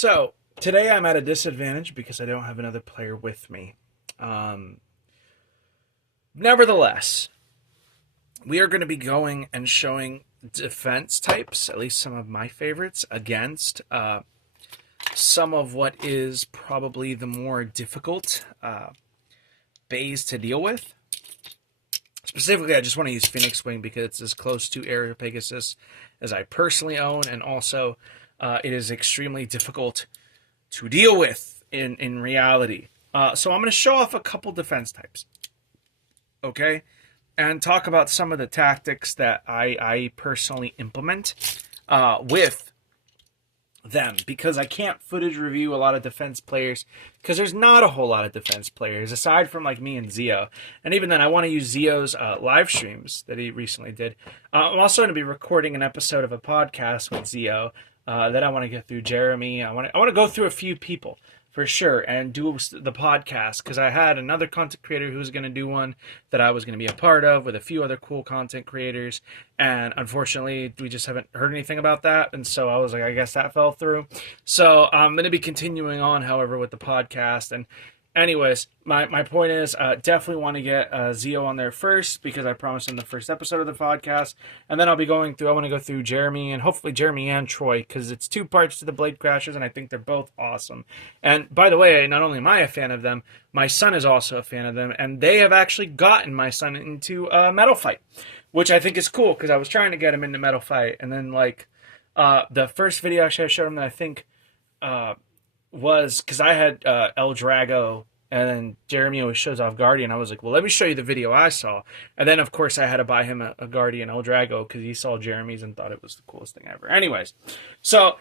So, today I'm at a disadvantage because I don't have another player with me. Nevertheless, we are going to be going and showing defense types, at least some of my favorites, against some of what is probably the more difficult bays to deal with. Specifically, I just want to use Phoenix Wing because it's as close to Aerial Pegasus as I personally own, and also it is extremely difficult to deal with in reality. So I'm going to show off a couple defense types, okay? And talk about some of the tactics that I personally implement with them, because I can't footage review a lot of defense players because there's not a whole lot of defense players aside from like me and Zio. And even then, I want to use Zio's live streams that he recently did. I'm also going to be recording an episode of a podcast with Zio that I want to get through. Jeremy, I want to go through a few people for sure and do the podcast, because I had another content creator who was going to do one that I was going to be a part of with a few other cool content creators, and unfortunately we just haven't heard anything about that, and so I was like, I guess that fell through. So I'm going to be continuing on, however, with the podcast. And anyways, my point is, definitely want to get Zio on there first, because I promised him the first episode of the podcast. And then I'll be going through, I want to go through Jeremy, and hopefully Jeremy and Troy, because it's two parts to the Blade Crashers, and I think they're both awesome. And by the way, not only am I a fan of them, my son is also a fan of them, and they have actually gotten my son into Metal Fight, which I think is cool, because I was trying to get him into Metal Fight, and then like the first video actually I showed him that I think was because I had El Drago, and then Jeremy always shows off Guardian. I was like, well, let me show you the video I saw. And then, of course, I had to buy him a Guardian El Drago because he saw Jeremy's and thought it was the coolest thing ever. Anyways, so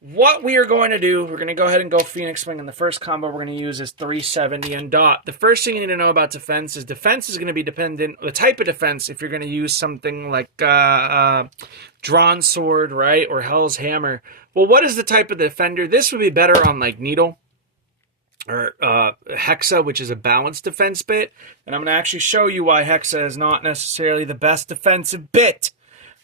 what we are going to do, we're going to go ahead and go Phoenix Wing, and the first combo we're going to use is 370 and dot. The first thing you need to know about defense is going to be dependent, the type of defense, if you're going to use something like Drawn Sword, right, or Hell's Hammer. Well, what is the type of defender? This would be better on like Needle or Hexa, which is a balanced defense bit. And I'm going to actually show you why Hexa is not necessarily the best defensive bit.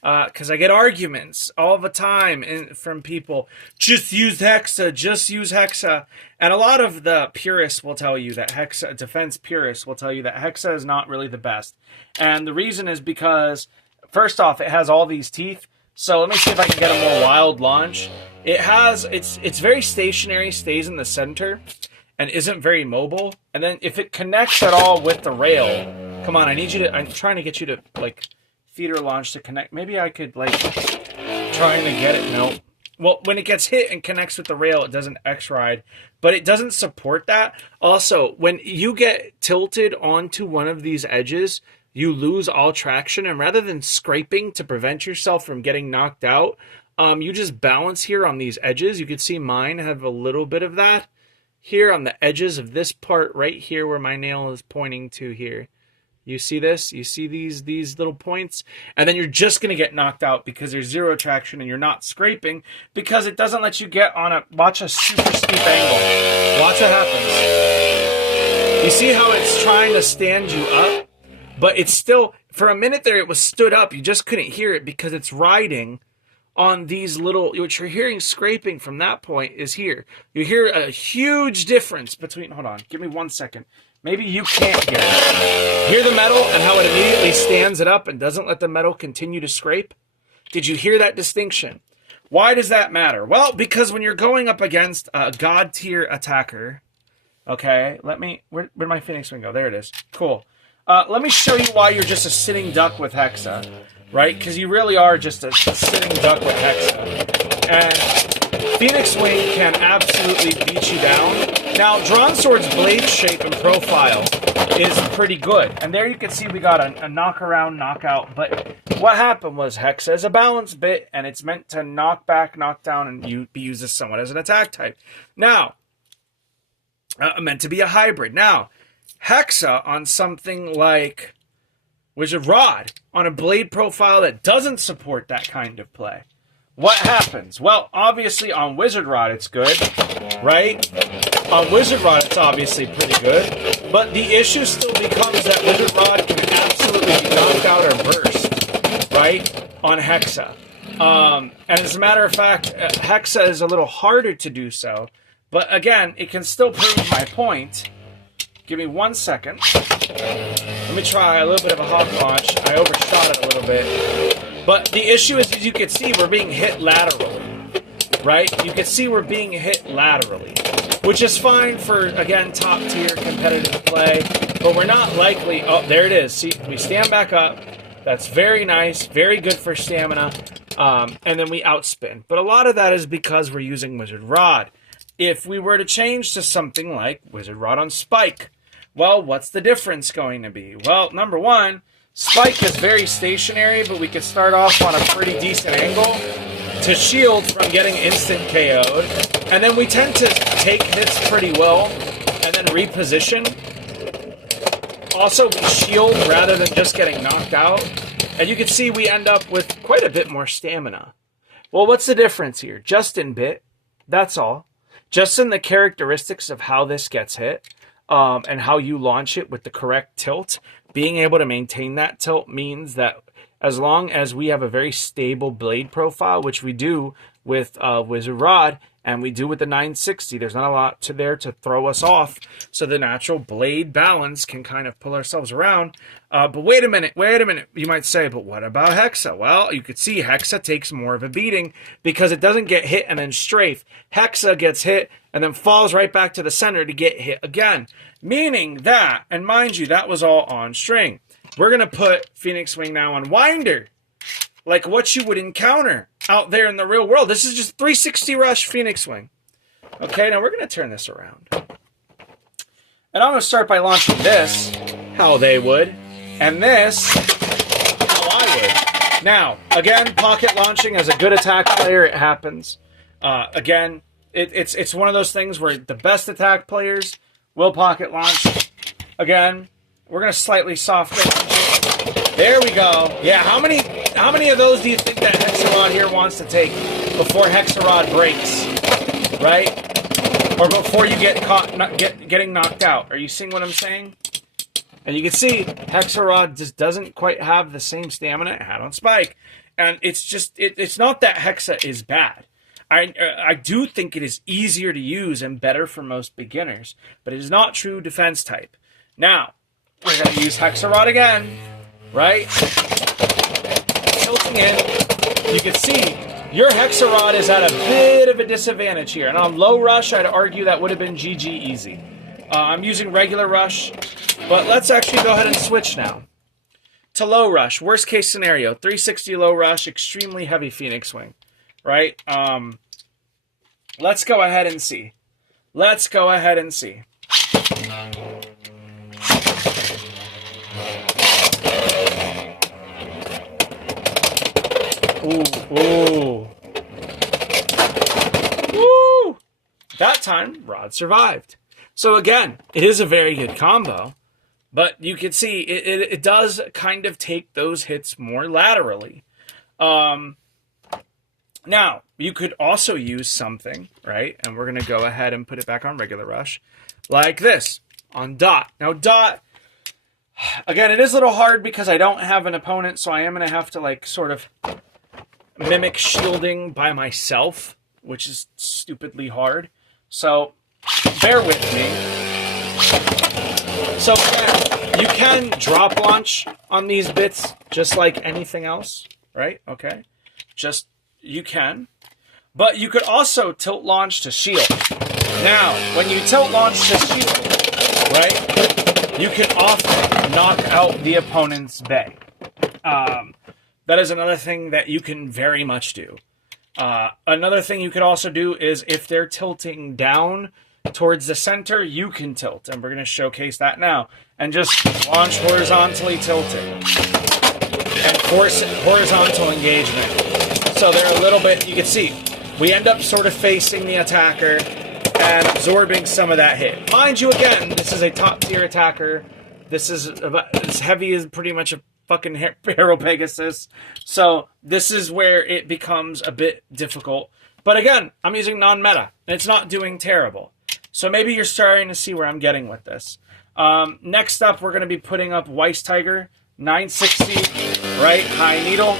Because I get arguments all the time from people, just use Hexa, just use Hexa. And a lot of the purists will tell you that Hexa, defense purists will tell you that Hexa is not really the best. And the reason is because, first off, it has all these teeth. So let me see if I can get a more wild launch. It's very stationary, stays in the center, and isn't very mobile. And then if it connects at all with the rail, come on, I'm trying to get you to, like, feeder launch to connect. Maybe I could, like, trying to get it. No. Well, when it gets hit and connects with the rail, it doesn't X-ride, but it doesn't support that. Also, when you get tilted onto one of these edges, you lose all traction, and rather than scraping to prevent yourself from getting knocked out, you just balance here on these edges. You can see mine have a little bit of that here on the edges of this part right here where my nail is pointing to here. You see this? You see these little points? And then you're just going to get knocked out because there's zero traction and you're not scraping because it doesn't let you get on watch a super steep angle. Watch what happens. You see how it's trying to stand you up? But it's still, for a minute there, it was stood up. You just couldn't hear it because it's riding on these little, what you're hearing scraping from that point is here. You hear a huge difference between, hold on, give me 1 second. Maybe you can't hear it. Hear the metal and how it immediately stands it up and doesn't let the metal continue to scrape? Did you hear that distinction? Why does that matter? Well, because when you're going up against a god tier attacker, okay, where'd my Phoenix Wing go? There it is. Cool. Let me show you why you're just a sitting duck with Hexa, right? Because you really are just a sitting duck with Hexa. And Phoenix Wing can absolutely beat you down. Now, Drawn Sword's blade shape and profile is pretty good. And there you can see we got a knock-around, knockout. But what happened was Hexa is a balance bit, and it's meant to knock back, knock down, and be used as somewhat as an attack type. Now, meant to be a hybrid. Now, Hexa on something like Wizard Rod, on a blade profile that doesn't support that kind of play. What happens? Well, obviously on Wizard Rod it's good, right? On Wizard Rod it's obviously pretty good, but the issue still becomes that Wizard Rod can absolutely be knocked out or burst, right? On Hexa. And as a matter of fact, Hexa is a little harder to do so. But again, it can still prove my point. Give me 1 second. Let me try a little bit of a hawk launch. I overshot it a little bit. But the issue is, as you can see, we're being hit laterally. Right? You can see we're being hit laterally. Which is fine for, again, top tier competitive play. But we're not likely... Oh, there it is. See, we stand back up. That's very nice. Very good for stamina. And then we outspin. But a lot of that is because we're using Wizard Rod. If we were to change to something like Wizard Rod on Spike, well, what's the difference going to be? Well, number one, Spike is very stationary, but we could start off on a pretty decent angle to shield from getting instant KO'd. And then we tend to take hits pretty well and then reposition. Also, we shield rather than just getting knocked out. And you can see we end up with quite a bit more stamina. Well, what's the difference here? Just in bit, that's all. Just in the characteristics of how this gets hit, and how you launch it with the correct tilt. Being able to maintain that tilt means that as long as we have a very stable blade profile, which we do with Wizard Rod, and we do with the 960, there's not a lot there to throw us off, so the natural blade balance can kind of pull ourselves around. But wait a minute, you might say, but what about Hexa? Well, you could see Hexa takes more of a beating because it doesn't get hit and then strafe. Hexa gets hit and then falls right back to the center to get hit again. Meaning that, and mind you, that was all on string. We're going to put Phoenix Wing now on Winder, like what you would encounter out there in the real world. This is just 360 rush Phoenix Wing. Okay, now we're going to turn this around. And I'm going to start by launching this, how they would, and this, how I would. Now, again, pocket launching as a good attack player, it happens. Again, it's one of those things where the best attack players will pocket launch. Again, we're going to slightly soft launch it. There we go. Yeah, how many of those do you think that Hexarod here wants to take before Hexarod breaks? Right? Or before you get caught getting knocked out. Are you seeing what I'm saying? And you can see Hexarod just doesn't quite have the same stamina it had on Spike. And it's just, it's not that Hexa is bad. I do think it is easier to use and better for most beginners. But it is not true defense type. Now, we're going to use Hexarod again. Right? Tilting in. You can see your Hexarod is at a bit of a disadvantage here. And on low rush, I'd argue that would have been GG easy. I'm using regular rush. But let's actually go ahead and switch now to low rush. Worst case scenario, 360 low rush, extremely heavy Phoenix Wing. Right? Let's go ahead and see. Let's go ahead and see. Ooh, ooh. Woo! That time, Rod survived. So again, it is a very good combo, but you can see it does kind of take those hits more laterally. Now, you could also use something, right? And we're going to go ahead and put it back on regular rush, like this, on Dot. Now, Dot, again, it is a little hard because I don't have an opponent, so I am going to have to, like, sort of mimic shielding by myself, which is stupidly hard. So, bear with me. So, again, you can drop launch on these bits just like anything else, right? Okay. Just, you can. But you could also tilt launch to shield. Now, when you tilt launch to shield, right, you can often knock out the opponent's bay. That is another thing that you can very much do. Another thing you could also do is if they're tilting down towards the center, you can tilt. And we're going to showcase that now. And just launch horizontally tilted. And force horizontal engagement. So they're a little bit, you can see, we end up sort of facing the attacker and absorbing some of that hit. Mind you, again, this is a top tier attacker. This is about as heavy as pretty much a fucking Hero Pegasus. So this is where it becomes a bit difficult. But again, I'm using non-meta, and it's not doing terrible. So maybe you're starting to see where I'm getting with this. Next up, we're going to be putting up Weiss Tiger, 960, right, high needle.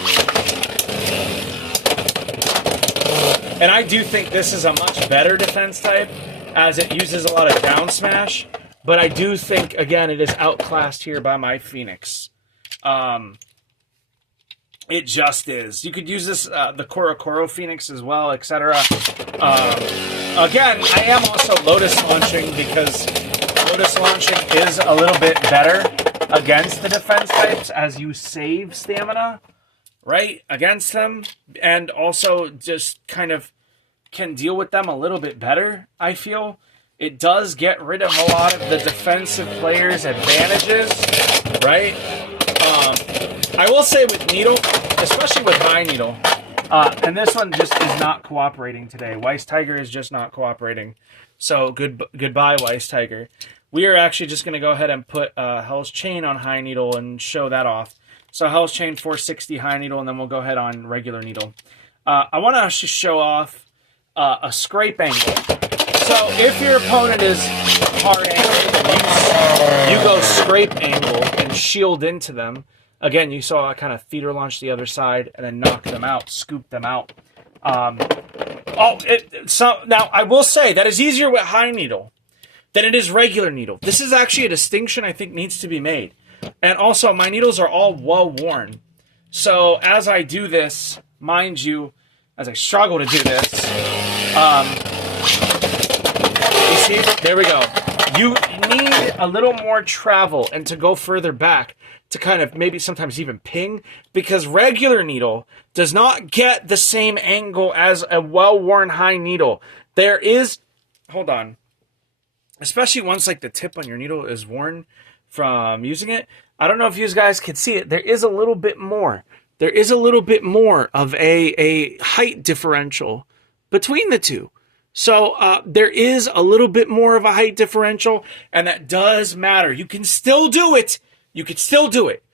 And I do think this is a much better defense type, as it uses a lot of down smash. But I do think, again, it is outclassed here by my Phoenix. It just is. You could use this, the Korokoro Phoenix as well, etc. Again, I am also Lotus launching because Lotus launching is a little bit better against the defense types as you save stamina, right, against them. And also just kind of can deal with them a little bit better, I feel. It does get rid of a lot of the defensive players' advantages, right? I will say with Needle, especially with High Needle, and this one just is not cooperating today. Weiss Tiger is just not cooperating. So goodbye, Weiss Tiger. We are actually just going to go ahead and put Hell's Chain on High Needle and show that off. So Hell's Chain 460 High Needle, and then we'll go ahead on regular Needle. I want to actually show off a scrape angle. So if your opponent is hard angled, you go scrape angle and shield into them. Again, you saw I kind of feeder launch the other side and then knock them out, scoop them out. Now, I will say that is easier with High Needle than it is regular Needle. This is actually a distinction I think needs to be made. And also, my needles are all well worn. So as I do this, mind you, as I struggle to do this, you see, there we go. You need a little more travel and to go further back to kind of maybe sometimes even ping, because regular needle does not get the same angle as a well-worn High Needle. There is, hold on, especially once like the tip on your needle is worn from using it. I don't know if you guys can see it. There is a little bit more. There is a little bit more of a height differential between the two. So there is a little bit more of a height differential, and that does matter. You can still do it. You could still do it.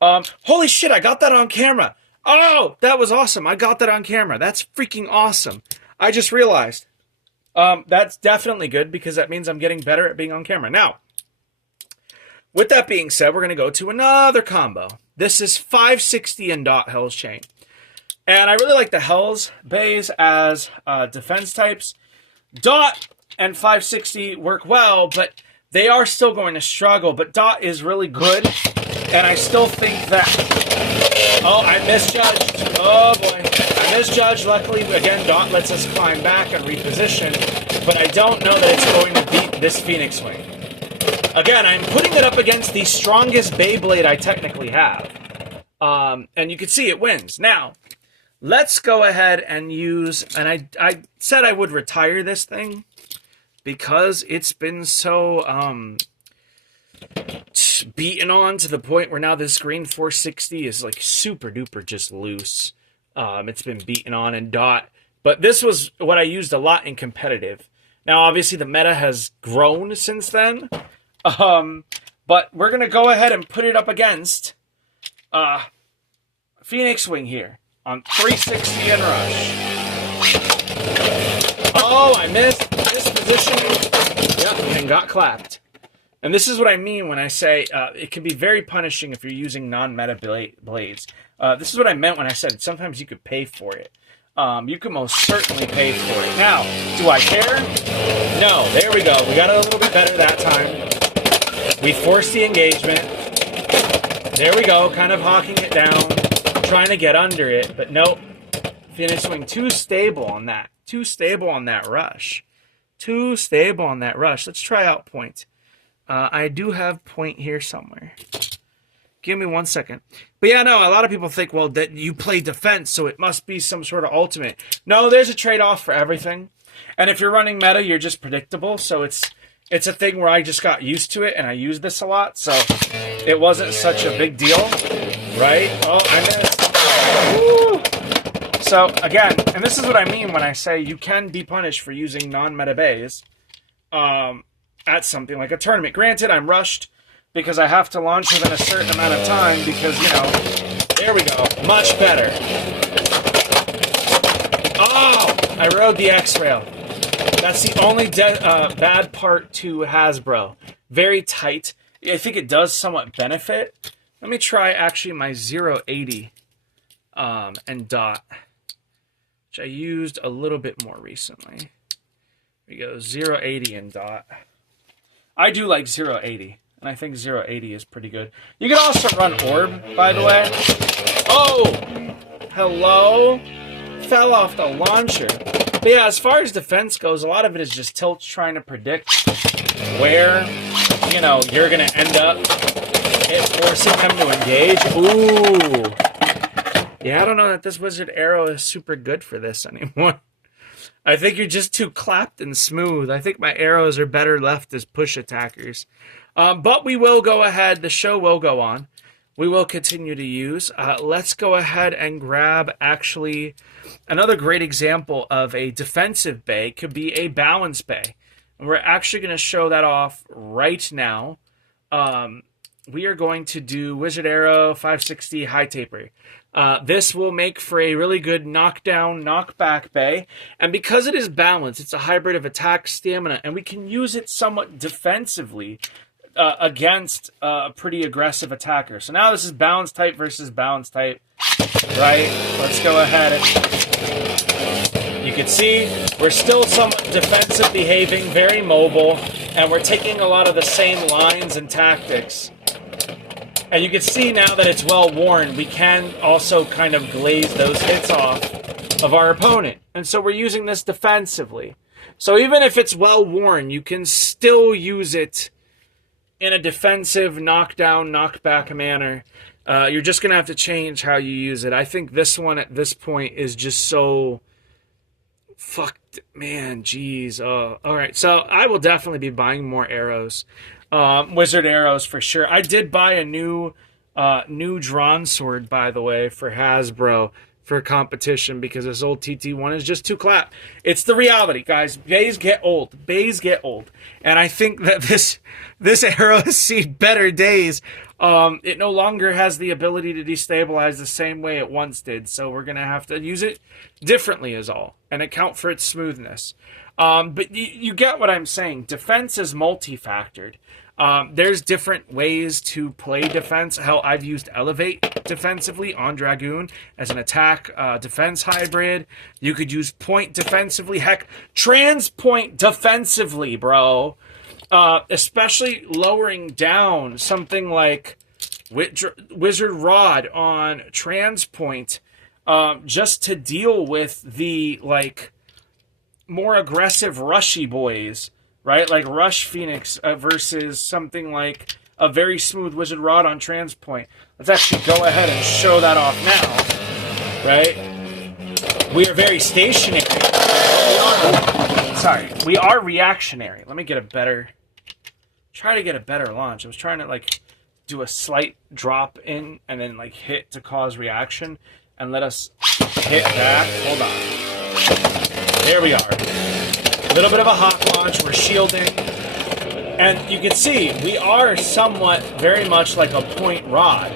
Holy shit, I got that on camera. Oh, that was awesome. I got that on camera. That's freaking awesome. I just realized. That's definitely good because that means I'm getting better at being on camera. Now, with that being said, we're going to go to another combo. This is 560 and dot Hell's Chain. And I really like the Hell's Bays as defense types. Dot and 560 work well, but they are still going to struggle. But Dot is really good, and I still think that... Oh, I misjudged. Oh, boy. I misjudged. Luckily, again, Dot lets us climb back and reposition, but I don't know that it's going to beat this Phoenix Wing. Again, I'm putting it up against the strongest Beyblade I technically have. And you can see it wins. Now, let's go ahead and use... And I said I would retire this thing because it's been so beaten on to the point where now this green 460 is like super duper just loose. It's been beaten on in dot. But this was what I used a lot in competitive. Now, obviously, the meta has grown since then. But we're going to go ahead and put it up against Phoenix Wing here on 360 and rush. Oh, I missed this position. Yep, and got clapped. And this is what I mean when I say it can be very punishing if you're using non-meta blades. This is what I meant when I said sometimes you could pay for it. You can most certainly pay for it. Now, do I care? No. There we go. We got it a little bit better that time. We forced the engagement. There we go. Kind of hawking it down. Trying to get under it. But nope. Phoenix Wing too stable on that. Too stable on that rush. Too stable on that rush. Let's try out point. I do have point here somewhere. Give me 1 second. But yeah, no, a lot of people think, well, that you play defense, so it must be some sort of ultimate. No, there's a trade-off for everything. And if you're running meta, you're just predictable. So it's a thing where I just got used to it, and I use this a lot. So it wasn't such a big deal, right? Oh, I missed. Woo! So again, and this is what I mean when I say you can be punished for using non-meta bays at something like a tournament. Granted, I'm rushed because I have to launch within a certain amount of time because, you know, there we go. Much better. Oh, I rode the X-Rail. That's the only bad part to Hasbro. Very tight. I think it does somewhat benefit. Let me try actually my 080 and dot. which I used a little bit more recently. Here we go, 080 in dot. I do like 080, and I think 080 is pretty good. You can also run orb, by the way. Oh! Hello? Fell off the launcher. But yeah, as far as defense goes, a lot of it is just Tilt's trying to predict where, you know, you're going to end up forcing them to engage. Ooh. Yeah, I don't know that this Wizard Arrow is super good for this anymore. I think you're just too clapped and smooth. I think my arrows are better left as push attackers. But we will go ahead. The show will go on. We will continue to use. Let's go ahead and grab actually another great example of a defensive bay could be a balance bay. And we're actually going to show that off right now. We are going to do Wizard Arrow 560 High Taper. This will make for a really good knockdown, knockback bay. And because it is balanced, it's a hybrid of attack, stamina, and we can use it somewhat defensively against a pretty aggressive attacker. So now this is balance type versus balance type, right? Let's go ahead and you can see we're still somewhat defensive behaving, very mobile, and we're taking a lot of the same lines and tactics. And you can see now that it's well worn, we can also kind of glaze those hits off of our opponent. And so we're using this defensively. So even if it's well worn, you can still use it in a defensive knockdown, knockback manner. You're just going to have to change how you use it. I think this one at this point is just so fucked, man, geez. All right, so I will definitely be buying more arrows. Wizard arrows for sure. I did buy a new drawn sword, by the way, for Hasbro for competition because this old TT1 is just too clap. It's the reality, guys. Bays get old. Bays get old. And I think that this arrow has seen better days. It no longer has the ability to destabilize the same way it once did. So we're going to have to use it differently is all and account for its smoothness. But you get what I'm saying. Defense is multi-factored. There's different ways to play defense. Hell, I've used Elevate defensively on Dragoon as an attack defense hybrid. You could use Point defensively. Heck, Transpoint defensively, bro. Especially lowering down something like Wizard Rod on Transpoint just to deal with the, like, more aggressive rushy boys. Right, like Rush Phoenix versus something like a very smooth Wizard Rod on Transpoint. Let's actually go ahead and show that off now. Right, we are very stationary. Sorry, we are reactionary. Let me get a better. Try to get a better launch. I was trying to like do a slight drop in and then like hit to cause reaction, and let us hit back. Hold on. There we are. A little bit of a hot launch, we're shielding, and you can see we are somewhat very much like a point rod,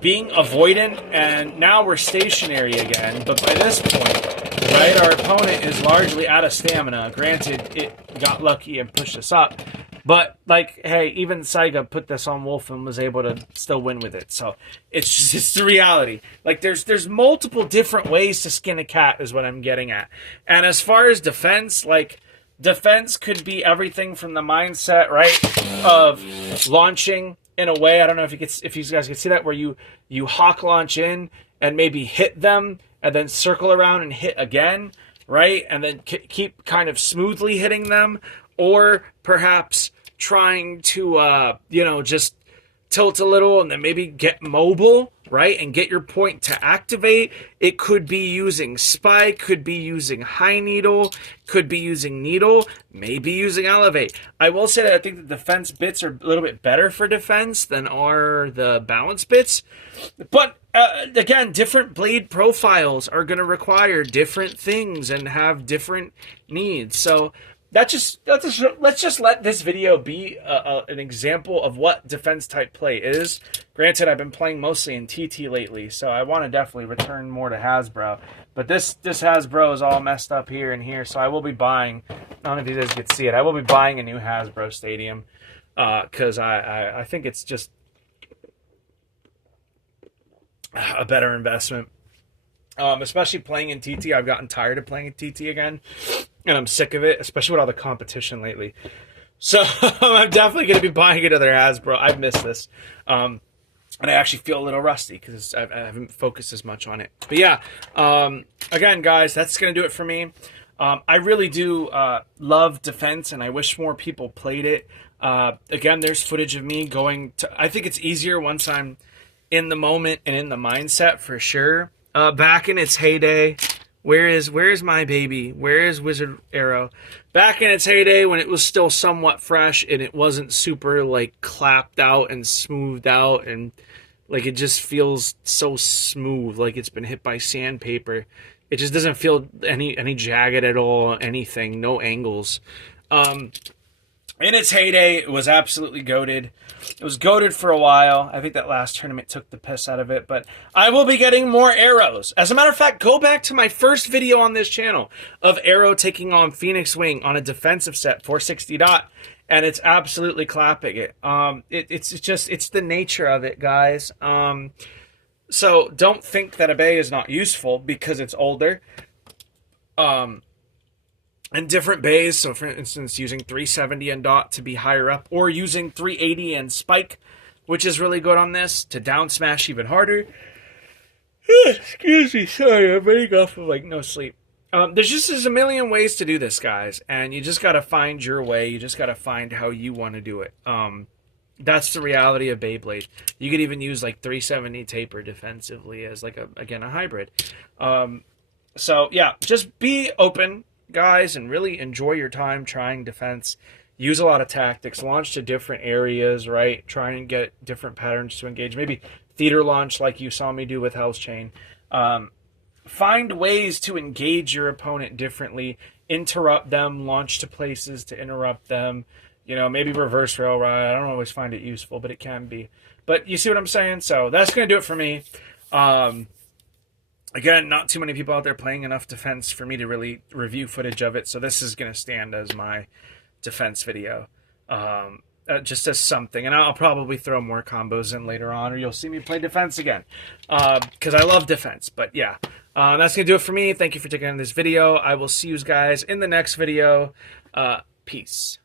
being avoidant, and now we're stationary again, but by this point, right, our opponent is largely out of stamina. Granted, it got lucky and pushed us up, but like, hey, even Saiga put this on Wolf and was able to still win with it, so it's the reality. Like, there's multiple different ways to skin a cat is what I'm getting at. And as far as defense, like, defense could be everything from the mindset, right, of launching in a way, I don't know if you guys can see that, where you hawk launch in and maybe hit them and then circle around and hit again, right, and then keep kind of smoothly hitting them, or perhaps trying to, just tilt a little and then maybe get mobile, right, and get your point to activate. It could be using spike, could be using high needle, could be using needle, maybe using elevate. I will say that I think the defense bits are a little bit better for defense than are the balance bits. But again, different blade profiles are going to require different things and have different needs. So let's just let this video be an example of what defense type play is. Granted, I've been playing mostly in TT lately, so I want to definitely return more to Hasbro. But this Hasbro is all messed up here and here, so I will be buying. I don't know if you guys can see it. I will be buying a new Hasbro Stadium because I think it's just a better investment. Especially playing in TT. I've gotten tired of playing in TT again, and I'm sick of it, especially with all the competition lately. So I'm definitely going to be buying another Hasbro. I've missed this. And I actually feel a little rusty because I haven't focused as much on it. But yeah, again, guys, that's going to do it for me. I really do love Defense, and I wish more people played it. Again, there's footage of me going to... I think it's easier once I'm in the moment and in the mindset, for sure. Back in its heyday, where is my baby? Where is Wizard Arrow? Back in its heyday when it was still somewhat fresh and it wasn't super, like, clapped out and smoothed out, and, like, it just feels so smooth, like it's been hit by sandpaper. It just doesn't feel any jagged at all, anything, no angles. In its heyday, it was absolutely goated. It was goated for a while. I think that last tournament took the piss out of it, but I will be getting more arrows. As a matter of fact, go back to my first video on this channel of Arrow taking on Phoenix Wing on a defensive set, 460 dot, and it's absolutely clapping it. It's the nature of it, guys. So don't think that a bay is not useful because it's older. And different bays, so for instance, using 370 and dot to be higher up, or using 380 and spike, which is really good on this, to down smash even harder. Excuse me, sorry, I'm running off of, like, no sleep. There's a million ways to do this, guys, and you just gotta find your way. You just gotta find how you want to do it. That's the reality of Beyblade. You could even use, like, 370 taper defensively as, like, a hybrid. So, yeah, just be open, guys, and really enjoy your time trying defense. Use a lot of tactics, launch to different areas, right? Try and get different patterns to engage. Maybe theater launch like you saw me do with Hell's Chain. Find ways to engage your opponent differently, interrupt them, launch to places to interrupt them. You know, maybe reverse rail ride. I don't always find it useful, but it can be. But you see what I'm saying? So that's going to do it for me. Again, not too many people out there playing enough defense for me to really review footage of it, so this is going to stand as my defense video, just as something. And I'll probably throw more combos in later on, or you'll see me play defense again, because I love defense. But yeah, that's going to do it for me. Thank you for taking on this video. I will see you guys in the next video. Peace.